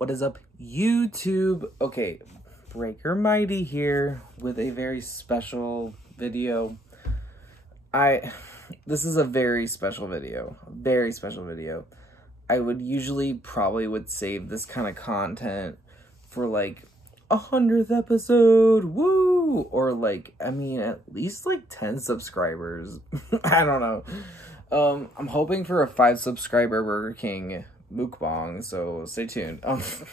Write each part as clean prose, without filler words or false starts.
What is up, YouTube? Okay, Breaker Mighty here with a very special video. This is a very special video. I would usually probably save this kind of content for like 100th episode, woo! Or like, I mean, at least like 10 subscribers. I don't know. I'm hoping for a 5 subscriber Burger King mukbang, so stay tuned.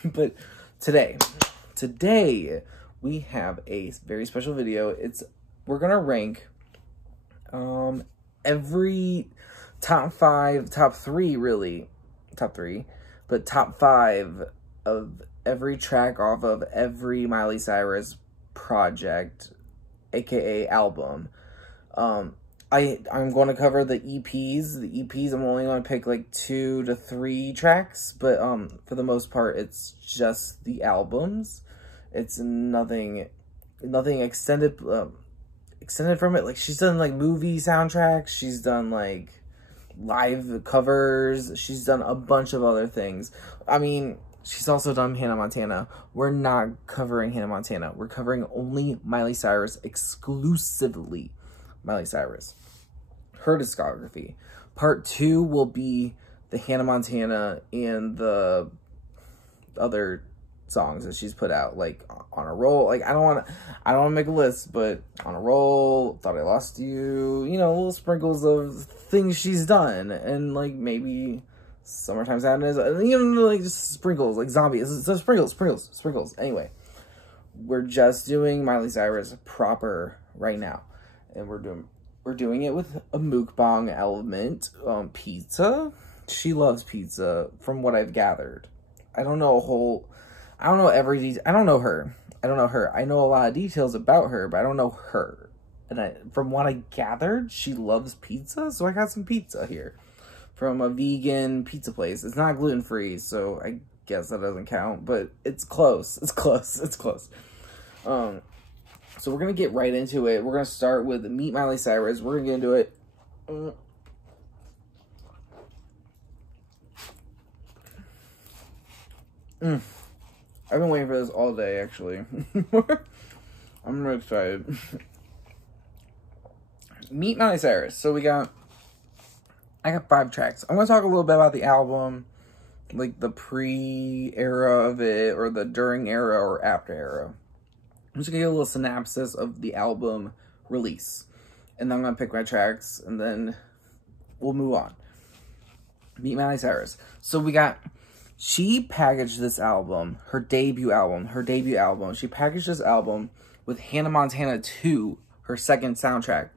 But today we have a very special video. We're gonna rank every top 3 but top 5 of every track off of every Miley Cyrus project, aka album. I'm going to cover the EPs. The EPs, I'm only going to pick like 2 to 3 tracks, but for the most part, it's just the albums. It's nothing extended from it. Like, she's done like movie soundtracks. She's done like live covers. She's done a bunch of other things. I mean, she's also done Hannah Montana. We're not covering Hannah Montana. We're covering only Miley Cyrus, exclusively Miley Cyrus, her discography. Part 2 will be the Hannah Montana and the other songs that she's put out, like On a Roll. Like, I don't want to make a list, but On a Roll, Thought I Lost You, you know, little sprinkles of things she's done, and like maybe Summertime Sadness, you know, like just sprinkles, like zombies. So sprinkles. Anyway, we're just doing Miley Cyrus proper right now. And we're doing it with a mukbang element. Pizza. She loves pizza, from what I've gathered. I don't know every detail. I don't know her. I know a lot of details about her, but I don't know her. And from what I gathered, she loves pizza, so I got some pizza here from a vegan pizza place. It's not gluten-free, so I guess that doesn't count, but it's close. It's close. So we're going to get right into it. We're going to start with Meet Miley Cyrus. We're going to get into it. I've been waiting for this all day, actually. I'm really excited. Meet Miley Cyrus. So I got 5 tracks. I'm going to talk a little bit about the album, like the pre-era of it, or the during era, or after era. I'm just going to get a little synopsis of the album release. And then I'm going to pick my tracks, and then we'll move on. Meet Miley Cyrus. So she packaged this album, her debut album. She packaged this album with Hannah Montana 2, her second soundtrack.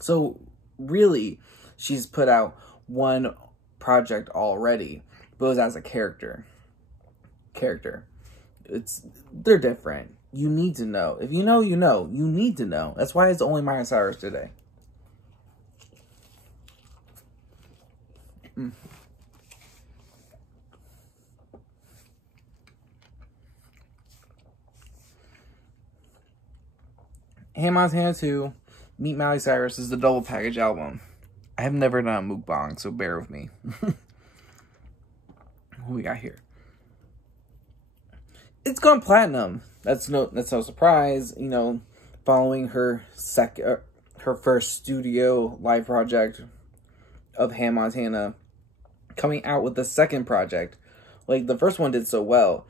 So really, she's put out one project already, but it was as a character. They're different. You need to know. If you know, you know. You need to know. That's why it's only Miley Cyrus today. Hannah Montana 2, Meet Miley Cyrus is the double package album. I have never done a mukbang, so bear with me. What we got here? It's gone platinum. That's no surprise, you know, following her first studio live project of Hannah Montana, coming out with the second project. Like, the first one did so well.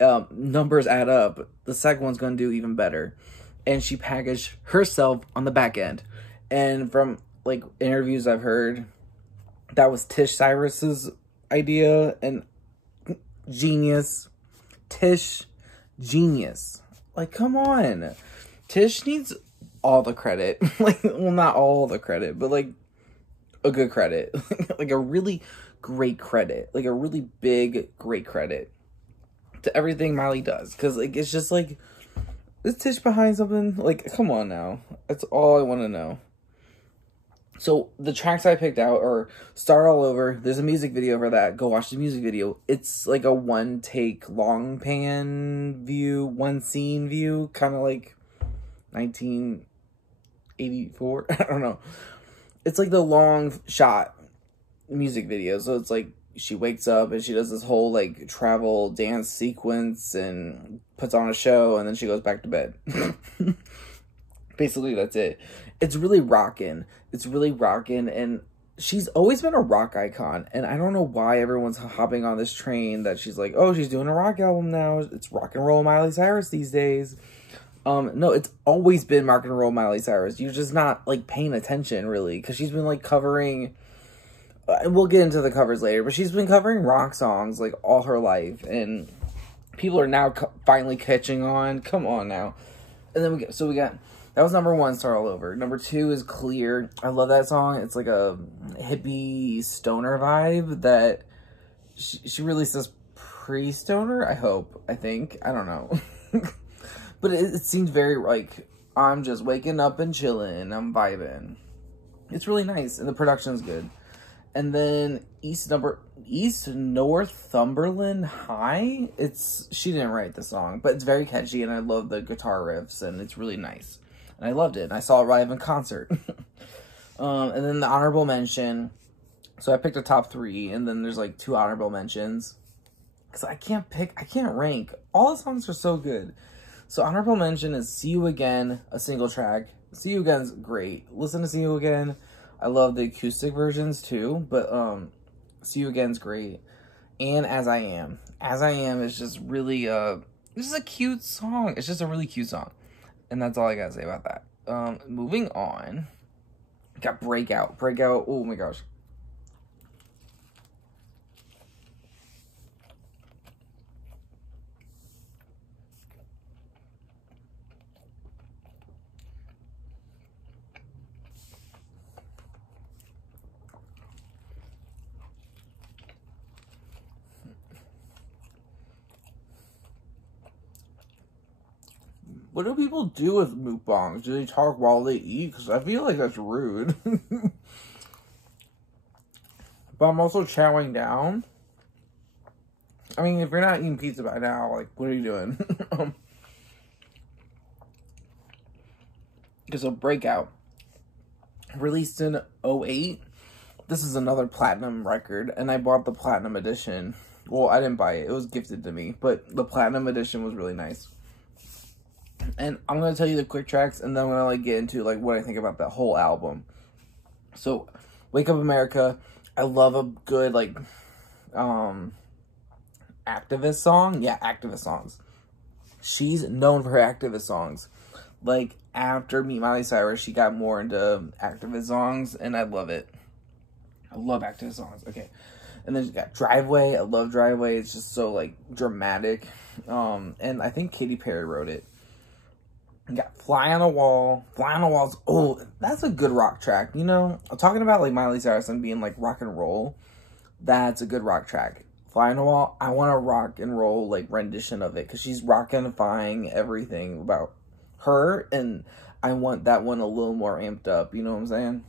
Numbers add up. The second one's going to do even better. And she packaged herself on the back end. And from, like, interviews I've heard, that was Tish Cyrus's idea, and genius. Tish, genius. Like, come on. Tish needs all the credit. Like, well, not all the credit, but like a good credit. Like a really great credit. Like a really big, great credit to everything Miley does. Because, like, it's just like, is Tish behind something? Like, come on now. That's all I want to know. So, the tracks I picked out are Start All Over. There's a music video for that. Go watch the music video. It's like a one-take long pan view, one scene view. Kind of like 1984. I don't know. It's like the long shot music video. So, it's like she wakes up and she does this whole, like, travel dance sequence and puts on a show, and then she goes back to bed. Basically, that's it. It's really rockin'. It's really rockin', and she's always been a rock icon, and I don't know why everyone's hopping on this train that she's like, oh, she's doing a rock album now. It's rock and roll Miley Cyrus these days. No, it's always been rock and roll Miley Cyrus. You're just not, like, paying attention, really, because she's been, like, covering... we'll get into the covers later, but she's been covering rock songs, like, all her life, and people are now finally catching on. Come on, now. And then we got... That was number 1, Start All Over. Number 2 is Clear. I love that song. It's like a hippie stoner vibe that she released this pre-stoner, I think. I don't know. But it seems very, like, I'm just waking up and chilling. I'm vibing. It's really nice, and the production's good. And then East Northumberland High. She didn't write the song, but it's very catchy, and I love the guitar riffs, and it's really nice. And I loved it, and I saw it live in concert. And then the honorable mention. So I picked a top 3, and then there's, like, 2 honorable mentions. Because I can't rank. All the songs are so good. So honorable mention is See You Again, a single track. See You Again's great. Listen to See You Again. I love the acoustic versions, too. But See You Again's great. And As I Am. As I Am is just really, this is a cute song. It's just a really cute song. And that's all I gotta say about that. Moving on. Got Breakout. Breakout. Oh my gosh. What do people do with mukbangs? Do they talk while they eat? Because I feel like that's rude. But I'm also chowing down. I mean, if you're not eating pizza by now, like, what are you doing? Because of Breakout. Released in 2008. This is another platinum record. And I bought the platinum edition. Well, I didn't buy it. It was gifted to me. But the platinum edition was really nice. And I'm going to tell you the quick tracks, and then I'm going to, like, get into, like, what I think about that whole album. So, Wake Up America, I love a good, like, activist song. Yeah, activist songs. She's known for her activist songs. Like, after Meet Miley Cyrus, she got more into activist songs, and I love it. I love activist songs. Okay. And then you got Driveway. I love Driveway. It's just so, like, dramatic. And I think Katy Perry wrote it. You got Fly on a Wall. Fly on a Wall's, oh, that's a good rock track. You know, I'm talking about, like, Miley Cyrus and being, like, rock and roll. That's a good rock track. Fly on a Wall, I want a rock and roll, like, rendition of it. Because she's rockin'-ifying everything about her. And I want that one a little more amped up. You know what I'm saying?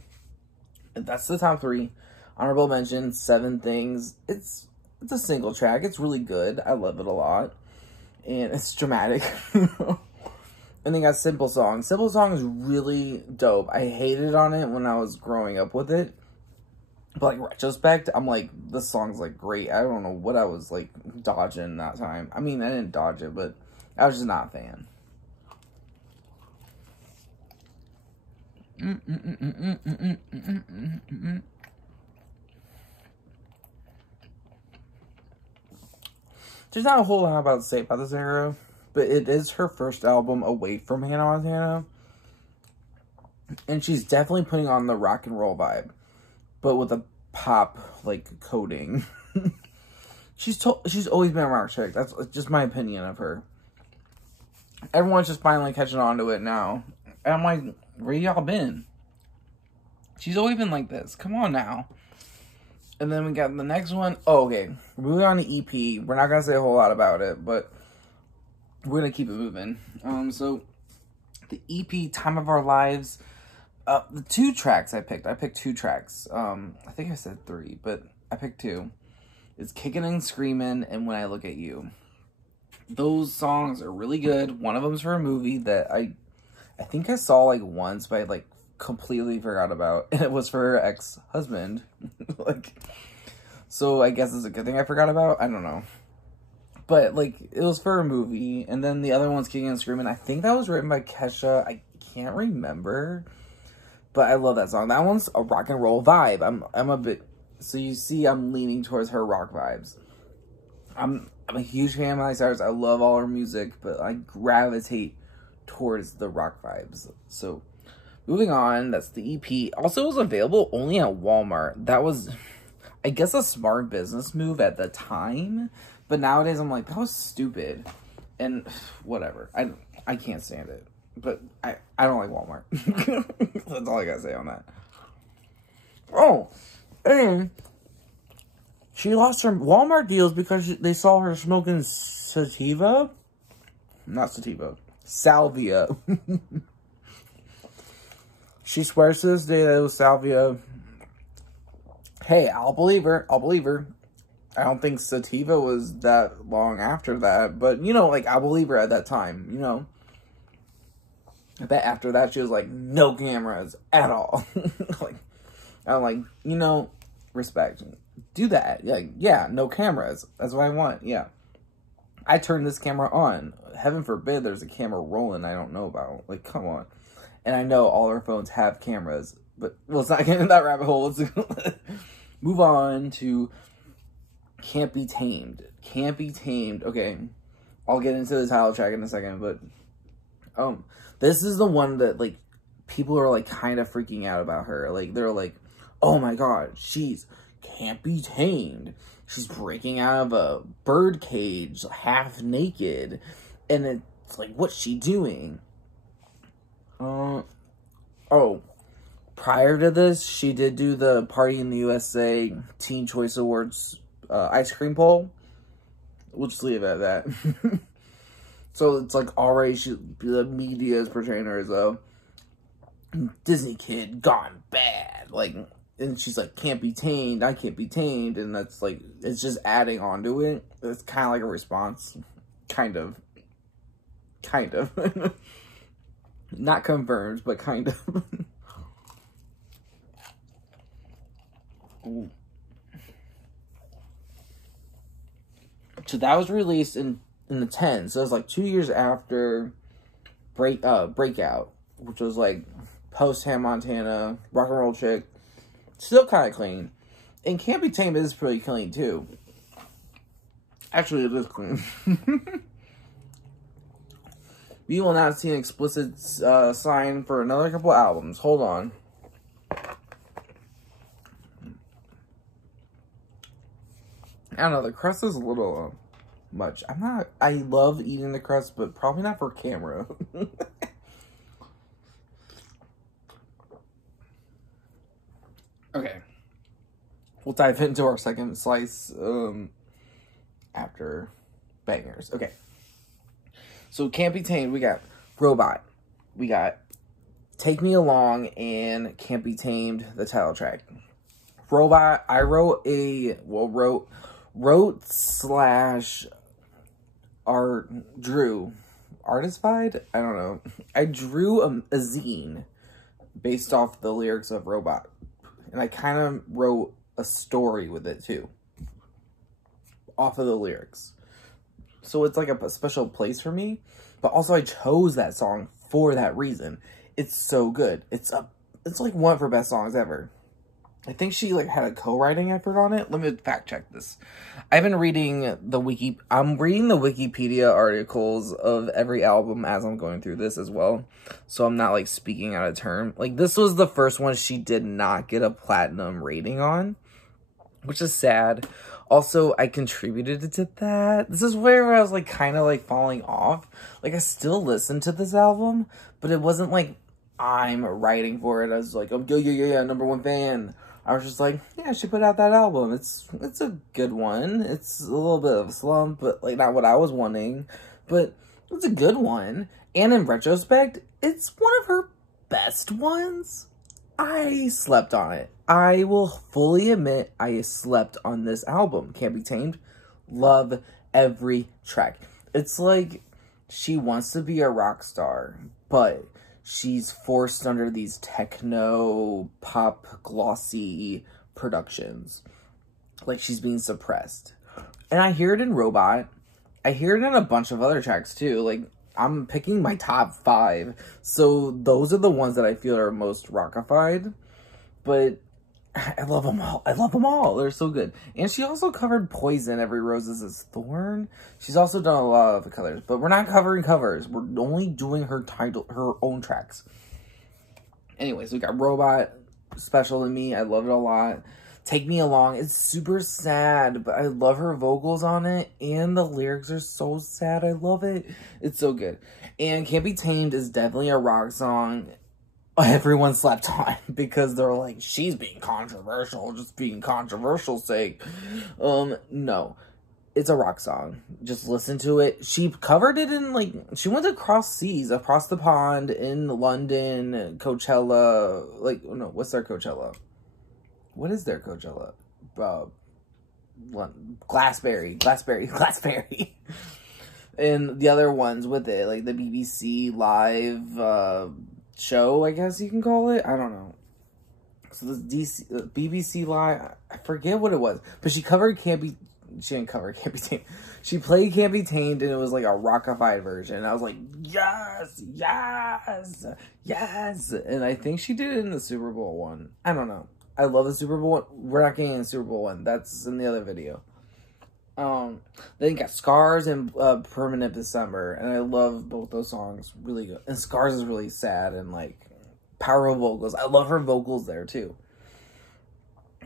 And that's the top 3. Honorable mention, 7 Things. It's a single track. It's really good. I love it a lot. And it's dramatic. And then got Simple Song. Simple Song is really dope. I hated on it when I was growing up with it. But, like, retrospect, I'm like, this song's, like, great. I don't know what I was, like, dodging that time. I mean, I didn't dodge it, but I was just not a fan. There's not a whole lot about to say about this era. But it is her first album away from Hannah Montana. And she's definitely putting on the rock and roll vibe. But with a pop, like, coating. She's always been a rock chick. That's just my opinion of her. Everyone's just finally catching on to it now. And I'm like, where y'all been? She's always been like this. Come on now. And then we got the next one. Oh, okay. Moving on to EP. We're not going to say a whole lot about it, but we're going to keep it moving. So, the EP, Time of Our Lives. The 2 tracks I picked 2 tracks. I think I said 3, but I picked 2. It's Kickin' and Screamin' and When I Look at You. Those songs are really good. One of them's for a movie that I think I saw, like, once, but I, like, completely forgot about. And it was for her ex-husband. Like, So I guess it's a good thing I forgot about. I don't know. But, like, it was for a movie. And then the other one's Kicking and Screaming. I think that was written by Kesha. I can't remember. But I love that song. That one's a rock and roll vibe. I'm a bit... So you see I'm leaning towards her rock vibes. I'm a huge fan of Miley Cyrus. I love all her music. But I gravitate towards the rock vibes. So, moving on. That's the EP. Also, it was available only at Walmart. That was, I guess, a smart business move at the time. But nowadays, I'm like, that was stupid. And whatever. I can't stand it. But I don't like Walmart. That's all I gotta say on that. Oh, and she lost her Walmart deals because they saw her smoking sativa. Not sativa. Salvia. She swears to this day that it was salvia. Hey, I'll believe her. I'll believe her. I don't think sativa was that long after that. But, you know, like, I believe her at that time, you know. I bet after that she was like, no cameras at all. Like, I'm like, you know, respect. Do that. Yeah, no cameras. That's what I want. Yeah. I turned this camera on. Heaven forbid there's a camera rolling I don't know about. Like, come on. And I know all our phones have cameras. But, well, let's not get into that rabbit hole. Let's move on to Can't Be Tamed. Can't Be Tamed. Okay. I'll get into the title track in a second. But, this is the one that, like, people are, like, kind of freaking out about her. Like, they're like, oh my god, she's can't be tamed. She's breaking out of a bird cage, half naked. And it's like, what's she doing? Prior to this, she did do the Party in the USA Teen Choice Awards ice cream poll. We'll just leave it at that. So it's like already the media is portraying her as a Disney kid gone bad. Like, and she's like, can't be tamed, I can't be tamed. And that's like, it's just adding on to it. It's kind of like a response. Kind of. Not confirmed, but kind of. Ooh. So that was released in the 10s. So it was like 2 years after Breakout, which was like post Hannah Montana, Rock and Roll Chick. Still kind of clean. And Can't Be Tamed is pretty clean too. Actually, it is clean. We will not see an explicit sign for another couple albums. Hold on. I don't know, the crust is a little much. I love eating the crust, but probably not for camera. Okay. We'll dive into our second slice after bangers. Okay. So Can't Be Tamed, we got Robot. We got Take Me Along and Can't Be Tamed, the title track. Robot, I wrote drew artistified? I don't know. I drew a zine based off the lyrics of Robot. And I kind of wrote a story with it too. Off of the lyrics. So it's like a special place for me. But also I chose that song for that reason. It's so good. It's like one of her best songs ever. I think she like had a co-writing effort on it. Let me fact check this. I've been reading I'm reading the Wikipedia articles of every album as I'm going through this as well. So I'm not like speaking out of turn. Like this was the first one she did not get a platinum rating on, which is sad. Also, I contributed to that. This is where I was like kind of like falling off. Like I still listen to this album, but it wasn't like I'm writing for it. I was like, oh yeah, #1 fan. I was just like, yeah, she put out that album. It's a good one. It's a little bit of a slump, but like not what I was wanting. But it's a good one. And in retrospect, it's one of her best ones. I slept on it. I will fully admit I slept on this album. Can't Be Tamed. Love every track. It's like she wants to be a rock star, but she's forced under these techno, pop, glossy productions. like she's being suppressed. And I hear it in Robot. I hear it in a bunch of other tracks too. Like, I'm picking my top 5. So those are the ones that I feel are most rockified. But I love them all. I love them all. They're so good. And she also covered Poison, Every Rose is Its Thorn. She's also done a lot of covers. But we're not covering covers. We're only doing her own tracks. Anyways, we got Robot, Special to Me. I love it a lot. Take Me Along. It's super sad, but I love her vocals on it. And the lyrics are so sad. I love it. It's so good. And Can't Be Tamed is definitely a rock song everyone slept on because they're like, she's being controversial, just being controversial's sake. No. It's a rock song. Just listen to it. She covered it in, like, she went across seas, across the pond, in London, Coachella. Like, no, what's their Coachella? What is their Coachella? Glassberry. And the other ones with it, like the BBC Live show, I guess you can call it. I don't know. So this BBC Live, I forget what it was, but she covered she didn't cover Can't Be Tamed. She played Can't Be Tamed, and it was like a rockified version. I was like, yes, yes, yes. And I think she did it in the Super Bowl one. I don't know. I love the Super Bowl one. We're not getting the Super Bowl one. That's in the other video. Then you got Scars and Permanent December. And I love both those songs. Really good. And Scars is really sad and like powerful vocals. I love her vocals there too.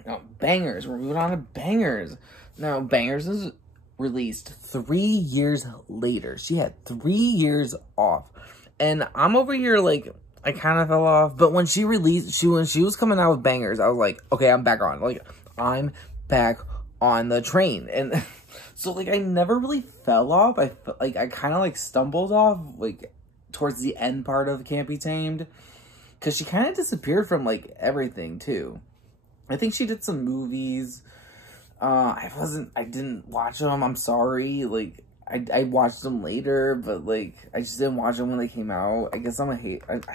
Now, Bangers. We're moving on to Bangers. Now, Bangers is released 3 years later. She had 3 years off. And I'm over here like, I kind of fell off. But when she released, when she was coming out with Bangers, I was like, okay, I'm back on. Like, I'm back on the train. And so, like, I never really fell off. I kind of, like, stumbled off, like, towards the end part of Can't Be Tamed. Because she kind of disappeared from, like, everything, too. I think she did some movies. I didn't watch them. I'm sorry. Like, I watched them later, but, like, I just didn't watch them when they came out. I guess I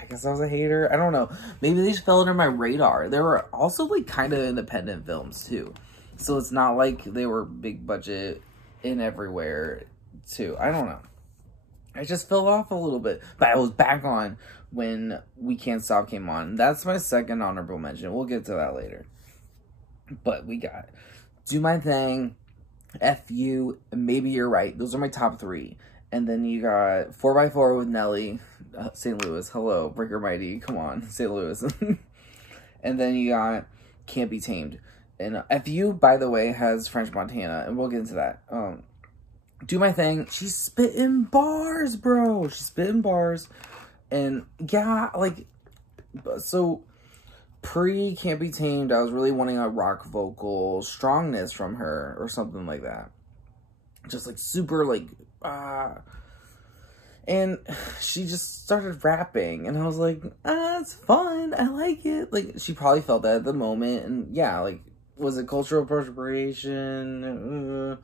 guess I was a hater. I don't know. Maybe they just fell under my radar. They were also, like, kind of independent films, too. So it's not like they were big budget in everywhere, too. I don't know. I just fell off a little bit. But I was back on when We Can't Stop came on. That's my second honorable mention. We'll get to that later. But we got Do My Thing, F You, and Maybe You're Right. Those are my top 3. And then you got 4x4 with Nelly, St. Louis. Hello, Breaker Mighty. Come on, St. Louis. And then you got Can't Be Tamed. And F You, by the way, has French Montana. And we'll get into that. Do My Thing. She's spitting bars, bro. She's spitting bars. And yeah, like, so pre Can't Be Tamed, I was really wanting a rock vocal strongness from her or something like that. Just like super like, and she just started rapping and I was like, it's fun. I like it. Like, she probably felt that at the moment. And yeah, like, was it cultural appropriation?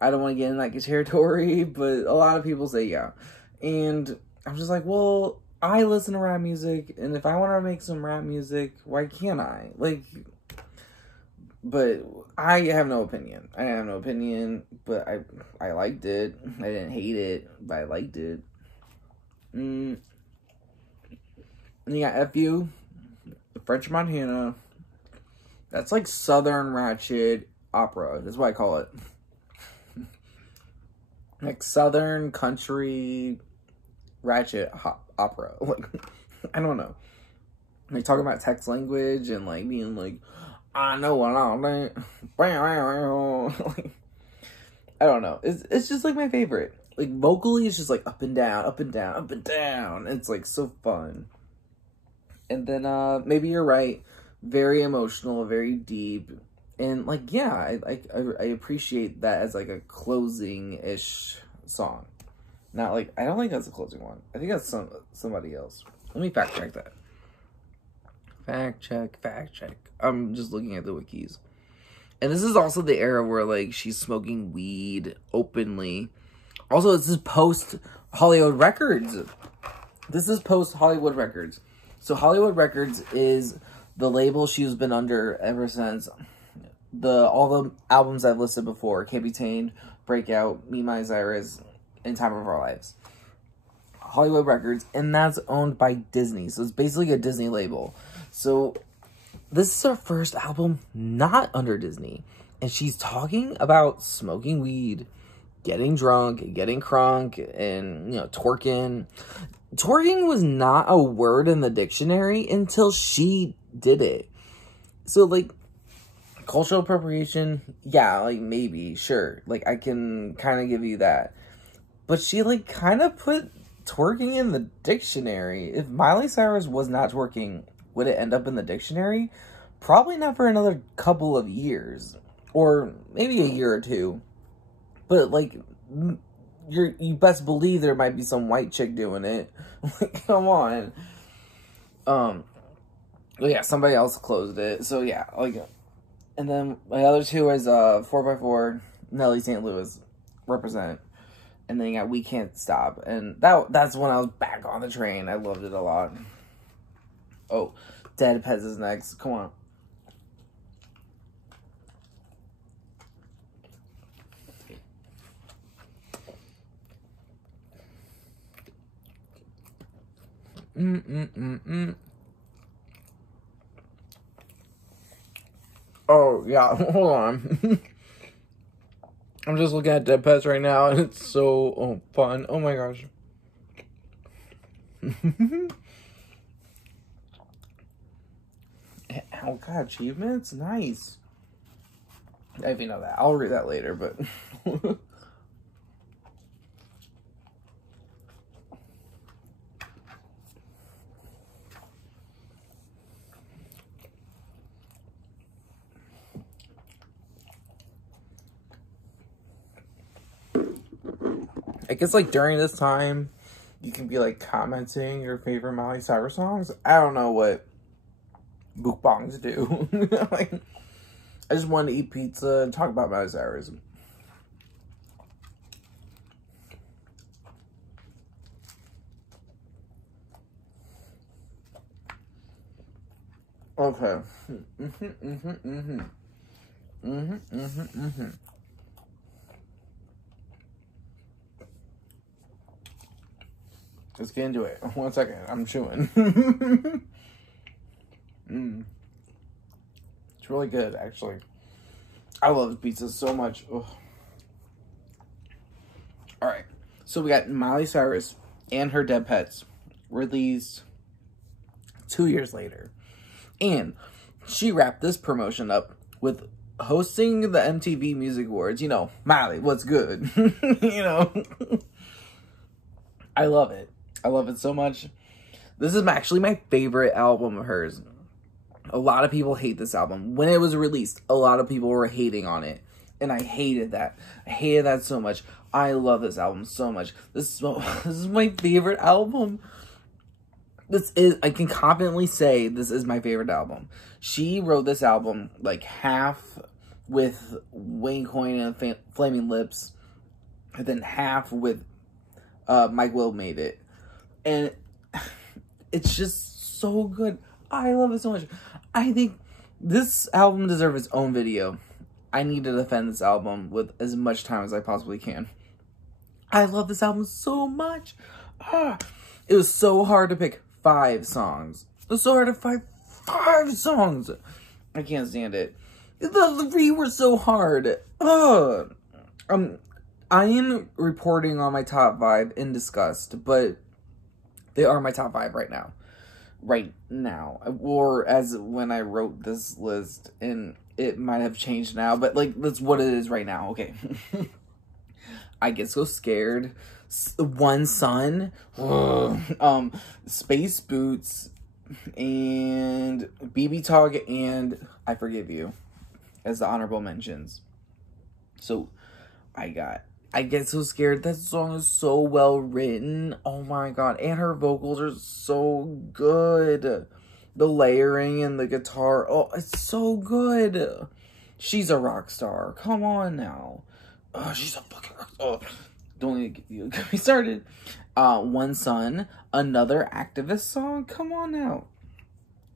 I don't want to get in that territory, but a lot of people say yeah. And I'm just like, well, I listen to rap music, and if I want to make some rap music, why can't I? Like, but I have no opinion. I have no opinion, but I liked it. I didn't hate it, but I liked it. And yeah, F You, French Montana. That's like Southern Ratchet opera. That's what I call it. Like Southern country ratchet opera. Like, I don't know. Like, talking about text language and, like, being like, I know what I'll do. Like, I don't know. It's just, like, my favorite. Like, vocally, it's just, like, up and down, up and down, up and down. It's, like, so fun. And then, Maybe You're Right. Very emotional, very deep. And, like, yeah, I appreciate that as, like, a closing-ish song. Not, like, I don't think that's a closing one. I think that's somebody else. Let me fact check that. Fact check. I'm just looking at the wikis. And this is also the era where, like, she's smoking weed openly. Also, this is post-Hollywood Records. This is post-Hollywood Records. So, Hollywood Records is the label she's been under ever since all the albums I've listed before: Can't Be Tamed, Breakout, Me, Miley Cyrus, and Time of Our Lives. Hollywood Records, and that's owned by Disney. So it's basically a Disney label. So this is her first album not under Disney. And she's talking about smoking weed, getting drunk, getting crunk, and, you know, twerking. Twerking was not a word in the dictionary until she did it. So, like, cultural appropriation, yeah, like, maybe, sure. Like, I can kind of give you that. But she, like, kind of put twerking in the dictionary. If Miley Cyrus was not twerking, would it end up in the dictionary? Probably not for another couple of years. Or maybe a year or two. But, like, you best believe there might be some white chick doing it. Like, come on. Well, yeah, somebody else closed it. So, yeah, like, and then my other two is 4x4, Nelly St. Louis, represent. And then you got We Can't Stop. And that's when I was back on the train. I loved it a lot. Oh, Dead Pez is next. Come on. Oh, yeah, hold on. I'm just looking at Dead Pets right now, and it's so fun. Oh my gosh. Oh god, achievements? Nice. If you know that. I'll read that later, but... I guess, like, during this time, you can be, like, commenting your favorite Miley Cyrus songs. I don't know what bookbongs do. Like, I just wanted to eat pizza and talk about Miley Cyrus. Okay. Let's get into it. 1 second. I'm chewing. It's really good, actually. I love pizza so much. Ugh. Alright. So we got Miley Cyrus and her Dead Pets released 2 years later. And she wrapped this promotion up with hosting the MTV Music Awards. You know, Miley, what's good? You know. I love it. I love it so much. This is actually my favorite album of hers. A lot of people hate this album. When it was released, a lot of people were hating on it. And I hated that. I hated that so much. I love this album so much. This is my favorite album. I can confidently say this is my favorite album. She wrote this album like half with Wayne Coyne and Flaming Lips. And then half with Mike Will Made It. And it's just so good. I love it so much. I think this album deserves its own video. I need to defend this album with as much time as I possibly can. I love this album so much. It was so hard to pick 5 songs. It was so hard to find 5 songs. I can't stand it. The 3 were so hard. I am reporting on my top 5 in disgust, but they are my top 5 right now. Right now. Or as when I wrote this list, and it might have changed now, but like, that's what it is right now. Okay. I Get So Scared. One Sun. Space Boots. And BB Tog and I Forgive You as the honorable mentions. So, I Get So Scared. That song is so well written. Oh my god. And her vocals are so good. The layering and the guitar. Oh, it's so good. She's a rock star. Come on now. Oh, she's a fucking rock star. Don't even get me started. One Sun. Another activist song. Come on now.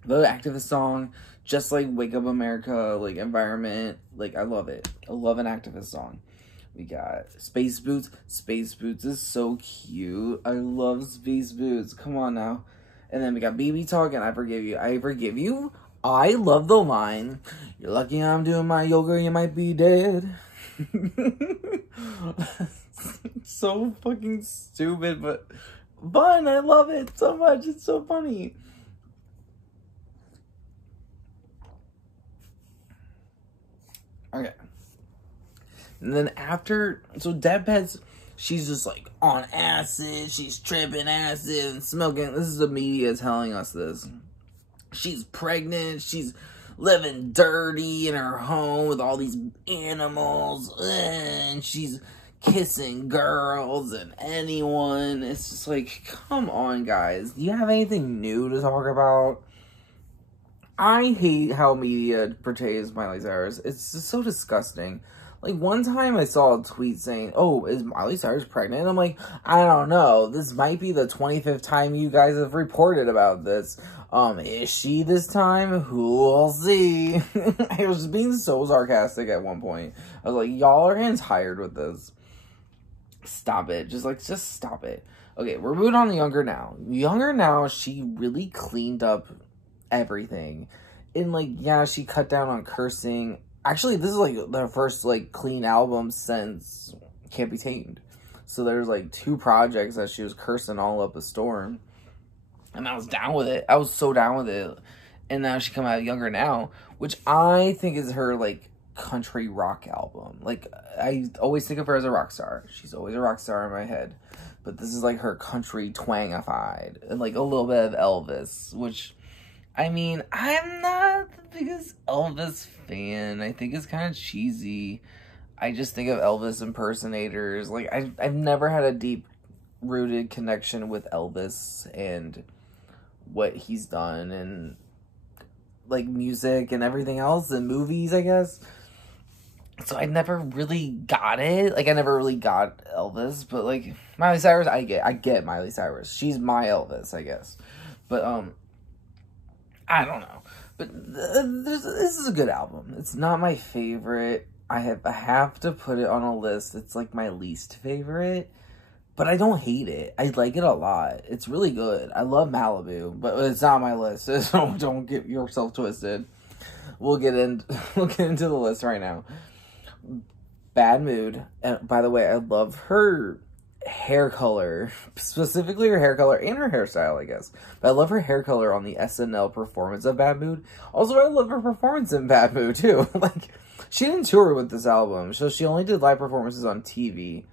The activist song just like Wake Up America, like environment, like I love it. I love an activist song. We got Space Boots. Space Boots is so cute. I love Space Boots. Come on now. And then we got Baby Talk and I Forgive You. I Forgive You. I love the line, "You're lucky I'm doing my yoga, you might be dead." So fucking stupid, but fun. I love it so much. It's so funny. Okay. And then after, so Dead Pets, she's just like on acid. She's tripping acid and smoking. This is the media telling us this. She's pregnant. She's living dirty in her home with all these animals. And she's kissing girls and anyone. It's just like, come on, guys. Do you have anything new to talk about? I hate how media portrays Miley Cyrus. It's just so disgusting. Like, one time I saw a tweet saying, "Oh, is Miley Cyrus pregnant?" And I'm like, I don't know. This might be the 25th time you guys have reported about this. Is she this time? Who'll see? I was being so sarcastic at one point. I was like, y'all are getting tired with this. Stop it. Just stop it. Okay, we're moving on to Younger Now. Younger Now, she really cleaned up everything. And, like, yeah, she cut down on cursing. Actually, this is, like, their first, like, clean album since Can't Be Tamed. So there's, like, 2 projects that she was cursing all up a storm. And I was down with it. I was so down with it. And now she come out Younger Now, which I think is her, like, country rock album. Like, I always think of her as a rock star. She's always a rock star in my head. But this is, like, her country twangified. And, like, a little bit of Elvis, which, I mean, I'm not the biggest Elvis fan. I think it's kind of cheesy. I just think of Elvis impersonators. Like, I've never had a deep-rooted connection with Elvis and what he's done and, like, music and everything else and movies, I guess. So I never really got it. Like, I never really got Elvis. But, like, Miley Cyrus, I get Miley Cyrus. She's my Elvis, I guess. But, I don't know. But this is a good album. It's not my favorite. I have to put it on a list. It's, like, my least favorite. But I don't hate it. I like it a lot. It's really good. I love Malibu, but it's not on my list. So don't get yourself twisted. We'll get into the list right now. Bad Mood. And by the way, I love her hair color. Specifically her hair color and her hairstyle, I guess. But I love her hair color on the SNL performance of Bad Mood. Also, I love her performance in Bad Mood, too. Like, she didn't tour with this album. So she only did live performances on TV.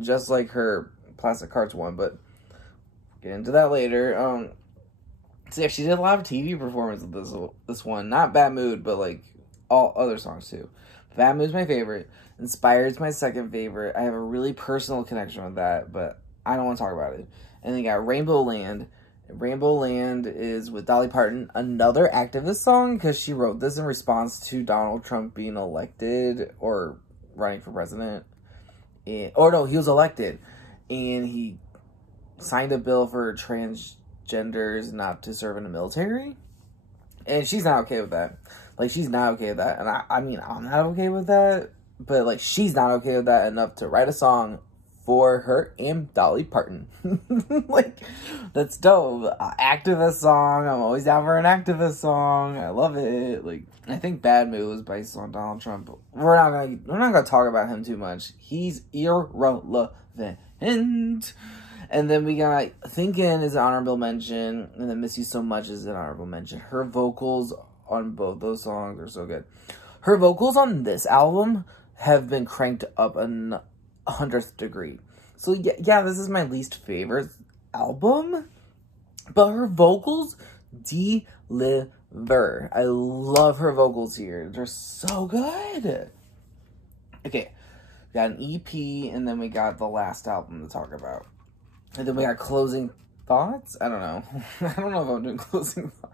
Just like her Plastic Hearts one, but get into that later. So yeah, she did a lot of TV performance with this one. Not Bad Mood, but like all other songs too. Bad Mood's my favorite. Inspired's my second favorite. I have a really personal connection with that, but I don't want to talk about it. And then you got Rainbow Land. Rainbow Land is with Dolly Parton, another activist song, because she wrote this in response to Donald Trump being elected or running for president. Or no, he was elected. And he signed a bill for transgenders not to serve in the military. And she's not okay with that. Like, she's not okay with that. And I mean, I'm not okay with that. But, like, she's not okay with that enough to write a song for her and Dolly Parton. Like, that's dope. Activist song. I'm always down for an activist song. I love it. Like, I think Bad Mood was based on Donald Trump. We're not gonna talk about him too much. He's irrelevant. And then we got Thinkin' is an honorable mention, and then Miss You So Much is an honorable mention. Her vocals on both those songs are so good. Her vocals on this album have been cranked up a 100th degree. So yeah, this is my least favorite album, but her vocals deliver. I love her vocals here. They're so good. Okay. We got an EP, and then we got the last album to talk about. And then we got Closing Thoughts? I don't know. I don't know if I'm doing Closing Thoughts.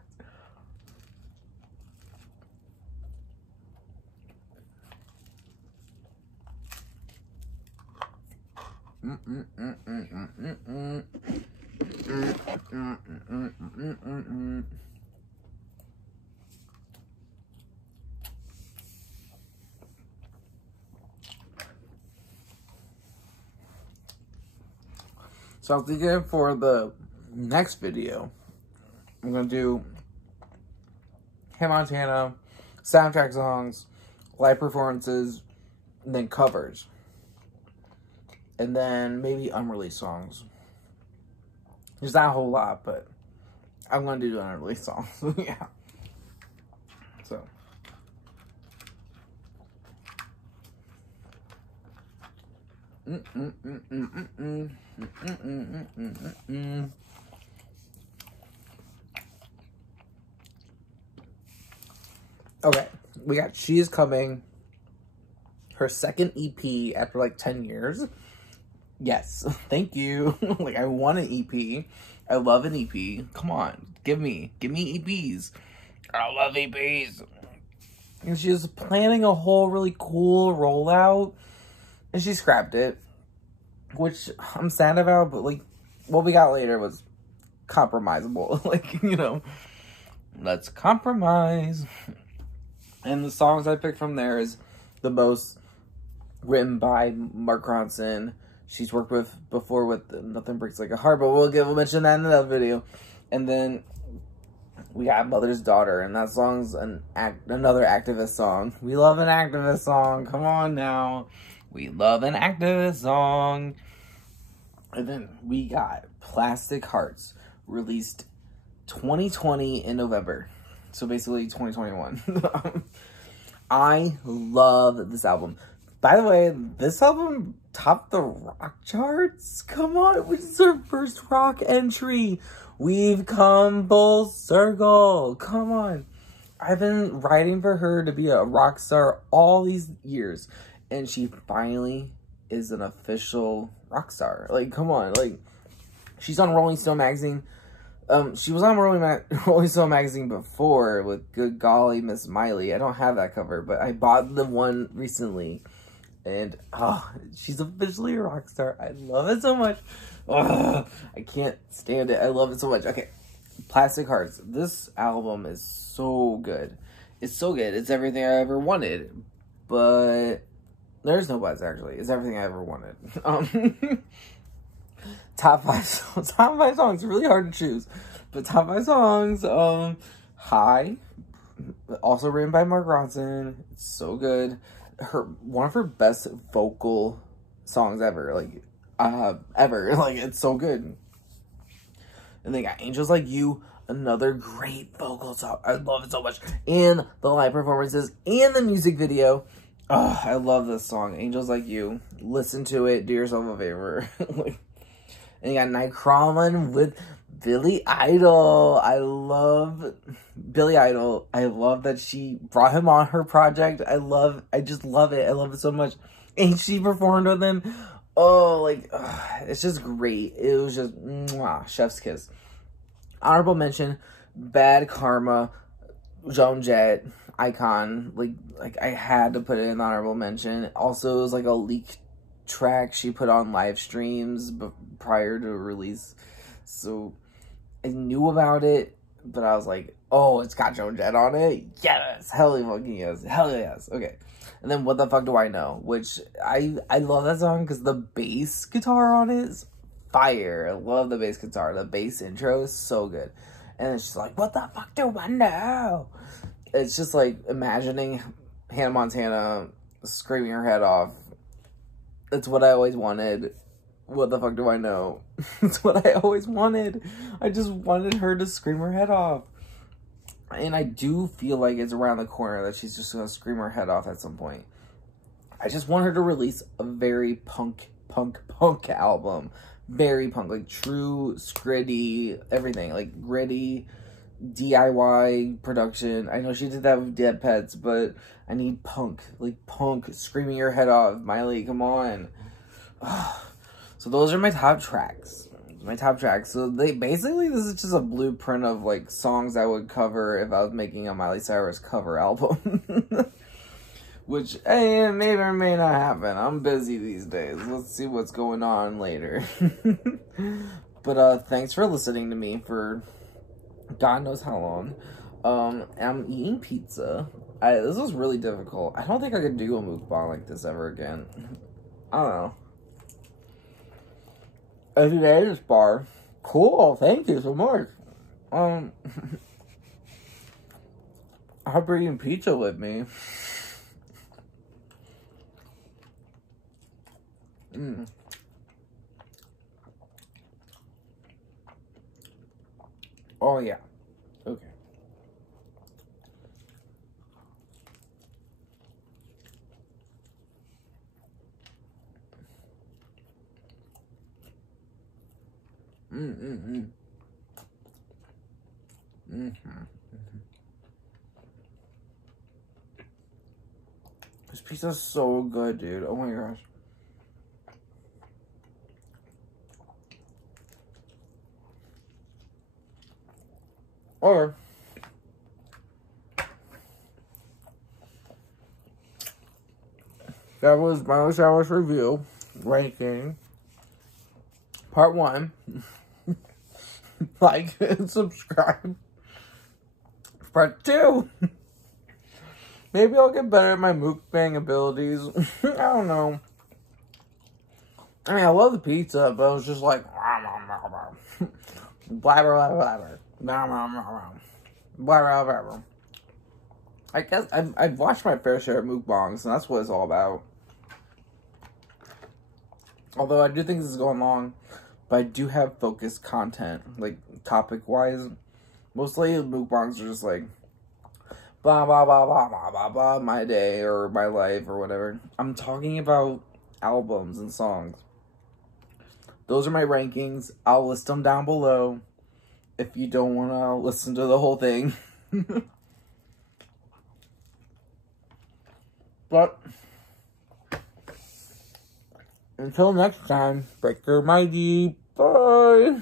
So I was thinking for the next video, I'm going to do Hannah Montana, soundtrack songs, live performances, and then covers. And then maybe unreleased songs. There's not a whole lot, but I'm going to do unreleased songs. Yeah. So. Okay, we got She Is Coming, her second EP after like 10 years. Yes, thank you. Like, I want an EP. I love an EP. Come on, give me EPs. I love EPs. And she was planning a whole really cool rollout, and she scrapped it, which I'm sad about, but like, what we got later was compromisable. Like, you know, let's compromise. And the songs I picked from there is the most written by Mark Ronson. She's worked with before with Nothing Breaks Like a Heart, but we'll mention that in another video. And then we got Mother's Daughter, and that song's another activist song. We love an activist song. Come on now. We love an activist song. And then we got Plastic Hearts, released 2020 in November. So basically 2021. I love this album. By the way, this album topped the rock charts. Come on, which is our first rock entry. We've come full circle. Come on. I've been writing for her to be a rock star all these years. And she finally is an official rock star. Like, come on. Like, she's on Rolling Stone magazine. She was on Rolling Stone magazine before with Good Golly Miss Miley. I don't have that cover, but I bought the one recently. And, she's officially a rock star. I love it so much. I can't stand it. I love it so much. Okay, Plastic Hearts. This album is so good. It's so good. It's everything I ever wanted. But there's no buts, actually. It's everything I ever wanted. Top five songs. Really hard to choose. But top 5 songs. High. Also written by Mark Ronson. It's so good. One of her best vocal songs ever. Like, ever. Like, it's so good. And they got Angels Like You. Another great vocal song. I love it so much. And the live performances. And the music video. Oh, I love this song. Angels Like You. Listen to it. Do yourself a favor. Like, and you got Night Crawling with Billy Idol. I love Billy Idol. I love that she brought him on her project. I just love it. I love it so much. And she performed with him. Oh, like, it's just great. It was just, mwah, chef's kiss. Honorable mention, Bad Karma, Joan Jett, Icon. Like I had to put it in honorable mention. Also, it was like a leaked track she put on live streams prior to release, so I knew about it, but I was like, oh, it's got Joan Jett on it. Yes, hell yes, hell yes. Okay, and then What the Fuck Do I Know, which I love that song because the bass guitar on it is fire. I love the bass guitar. The bass intro is so good, and then she's like, what the fuck do I know? It's just like imagining Hannah Montana screaming her head off. It's what I always wanted. What the fuck do I know? It's what I always wanted. I just wanted her to scream her head off. And I do feel like it's around the corner that she's just going to scream her head off at some point. I just want her to release a very punk album. Very punk. Like, true, gritty, everything. Like, gritty, DIY production. I know she did that with Dead Pets, but I need punk. Like, punk. Screaming your head off. Miley, come on. So those are my top tracks. So this is just a blueprint of like songs I would cover if I was making a Miley Cyrus cover album. Which may or may not happen. I'm busy these days. Let's see what's going on later. But thanks for listening to me for God knows how long. I'm eating pizza. This was really difficult. I don't think I could do a mukbang like this ever again. I don't know. If you ate this bar, cool. Thank you so much. I hope you're eating pizza with me. Oh yeah. Okay. This pizza's so good, dude. Oh my gosh. Or that was Miley Cyrus review ranking part 1. Like and subscribe. Part 2. Maybe I'll get better at my mukbang abilities. I don't know. I mean, I love the pizza, but it was just like blabber, blabber, blabber. I guess I've watched my fair share of mukbangs, and that's what it's all about. Although I do think this is going long, but I do have focused content, like topic-wise. Mostly mukbangs are just like blah blah blah blah blah blah blah my day or my life or whatever. I'm talking about albums and songs. Those are my rankings. I'll list them down below if you don't want to listen to the whole thing. But until next time, Breaker Mighty. Bye.